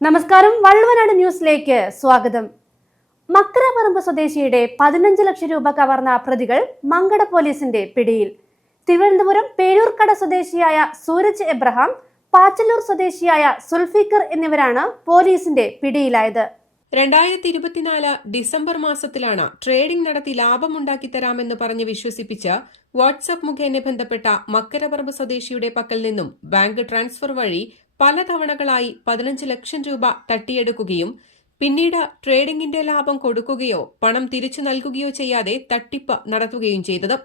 നമസ്കാരം വള്ളുവനാട് ന്യൂസിലേക്ക് സ്വാഗതം. മക്കരപറമ്പ് സ്വദേശിയുടെ പതിനഞ്ച് ലക്ഷം രൂപ കവർന്ന പ്രതികൾ മങ്കട പോലീസിന്റെ പിടിയിൽ. തിരുവനന്തപുരം പേരൂർക്കട സ്വദേശിയായ സൂരജ് എബ്രഹാം പാച്ചല്ലൂർ സ്വദേശിയായ സുൽഫിക്കർ എന്നിവരാണ് പോലീസിന്റെ പിടിയിലായത്. രണ്ടായിരത്തി ഇരുപത്തിനാല് ഡിസംബർ മാസത്തിലാണ് ട്രേഡിംഗ് നടത്തി ലാഭമുണ്ടാക്കി തരാമെന്ന് പറഞ്ഞ് വിശ്വസിപ്പിച്ച് വാട്സാപ്പ് മുഖേന ബന്ധപ്പെട്ട മക്കരപറമ്പ് സ്വദേശിയുടെ പക്കൽ നിന്നും ബാങ്ക് ട്രാൻസ്ഫർ വഴി പല തവണകളായി പതിനഞ്ച് ലക്ഷം രൂപ തട്ടിയെടുക്കുകയും പിന്നീട് ട്രേഡിംഗിന്റെ ലാഭം കൊടുക്കുകയോ പണം തിരിച്ചു നൽകുകയോ ചെയ്യാതെ തട്ടിപ്പ് നടത്തുകയും ചെയ്തത്.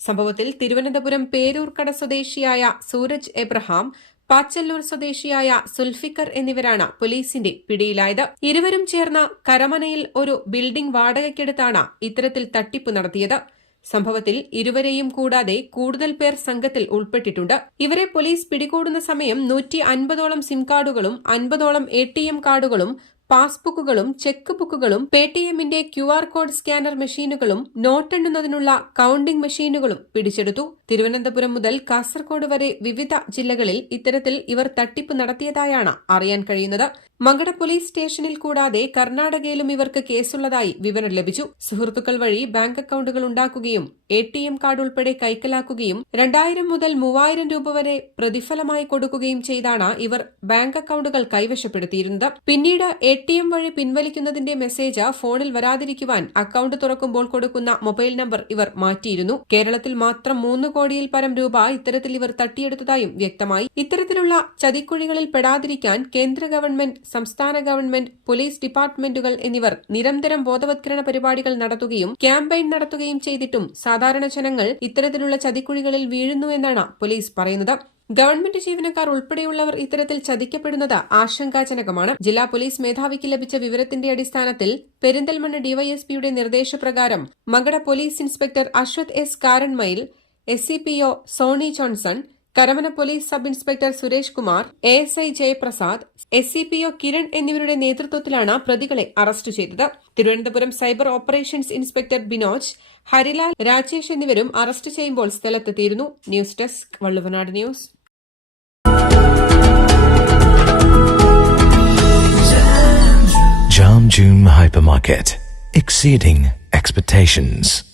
സംഭവത്തിൽ തിരുവനന്തപുരം പേരൂർക്കട സ്വദേശിയായ സൂരജ് എബ്രഹാം പാച്ചല്ലൂർ സ്വദേശിയായ സുൽഫിക്കർ എന്നിവരാണ് പോലീസിന്റെ പിടിയിലായത്. ഇരുവരും ചേർന്ന് കരമനയിൽ ഒരു ബിൽഡിംഗ് വാടകയ്ക്കെടുത്താണ് ഇത്തരത്തിൽ തട്ടിപ്പ് നടത്തിയത്. സംഭവത്തിൽ ഇരുവരെയും കൂടാതെ കൂടുതൽ പേർ സംഘത്തിൽ ഉൾപ്പെട്ടിട്ടുണ്ട്. ഇവരെ പോലീസ് പിടികൂടുന്ന സമയം നൂറ്റി അൻപതോളം സിം കാർഡുകളും അൻപതോളം എ ടി എം കാർഡുകളും പാസ്ബുക്കുകളും ചെക്ക് ബുക്കുകളും പേടിഎമ്മിന്റെ ക്യു ആർ കോഡ് സ്കാനർ മെഷീനുകളും നോട്ടെണ്ണുന്നതിനുള്ള കൌണ്ടിംഗ് മെഷീനുകളും പിടിച്ചെടുത്തു. തിരുവനന്തപുരം മുതൽ കാസർഗോഡ് വരെ വിവിധ ജില്ലകളിൽ ഇത്തരത്തിൽ ഇവർ തട്ടിപ്പ് നടത്തിയതായാണ് അറിയാൻ കഴിയുന്നത്. മങ്കട പോലീസ് സ്റ്റേഷനിൽ കൂടാതെ കർണാടകയിലും ഇവർക്ക് കേസുള്ളതായി വിവരം ലഭിച്ചു. സുഹൃത്തുക്കൾ വഴി ബാങ്ക് അക്കൌണ്ടുകൾ ഉണ്ടാക്കുകയും എ ടി എം കാർഡ് ഉൾപ്പെടെ കൈക്കലാക്കുകയും രണ്ടായിരം മുതൽ മൂവായിരം രൂപ വരെ പ്രതിഫലമായി കൊടുക്കുകയും ചെയ്താണ് ഇവർ ബാങ്ക് അക്കൌണ്ടുകൾ കൈവശപ്പെടുത്തിയിരുന്നത്. പിന്നീട് എ ടി എം വഴി പിൻവലിക്കുന്നതിന്റെ മെസ്സേജ് ഫോണിൽ വരാതിരിക്കുവാൻ അക്കൌണ്ട് തുറക്കുമ്പോൾ കൊടുക്കുന്ന മൊബൈൽ നമ്പർ ഇവർ മാറ്റിയിരുന്നു. കേരളത്തിൽ മാത്രം മൂന്ന് കോടിയിൽ പരം രൂപ ഇത്തരത്തിൽ ഇവർ തട്ടിയെടുത്തതായും വ്യക്തമായി. ഇത്തരത്തിലുള്ള ചതിക്കുഴികളിൽ പെടാതിരിക്കാൻ കേന്ദ്ര ഗവൺമെന്റ് സംസ്ഥാന ഗവൺമെന്റ് പോലീസ് ഡിപ്പാർട്ട്മെന്റുകൾ എന്നിവർ നിരന്തരം ബോധവത്കരണ പരിപാടികൾ നടത്തുകയും ക്യാമ്പയിൻ നടത്തുകയും ചെയ്തിട്ടും സാധാരണ ജനങ്ങൾ ഇത്തരത്തിലുള്ള ചതിക്കുഴികളിൽ വീഴുന്നുവെന്നാണ് പോലീസ് പറയുന്നത്. ഗവൺമെന്റ് ജീവനക്കാർ ഉൾപ്പെടെയുള്ളവർ ഇത്തരത്തിൽ ചതിക്കപ്പെടുന്നത് ആശങ്കാജനകമാണ്. ജില്ലാ പോലീസ് മേധാവിക്ക് ലഭിച്ച വിവരത്തിന്റെ അടിസ്ഥാനത്തിൽ പെരിന്തൽമണ്ണ ഡിവൈഎസ്പിയുടെ നിർദ്ദേശപ്രകാരം മകട police inspector Ashwath S കാരൺമയിൽ S C P O Soni Johnson Karamana police sub inspector Suresh Kumar A S I Jayaprasad S C P O Kiran എന്നിവരുടെ നേതൃത്വത്തിലാണ് പ്രതികളെ അറസ്റ്റ് ചെയ്തത്. Thiruvananthapuram cyber operations inspector Binoj Harilal Rajesh എന്നിവരും arrest ചെയ്യുമ്പോൾ സ്ഥലത്തെത്തിയിരുന്നു. News desk Valluvanad news. June Hypermarket. Exceeding expectations.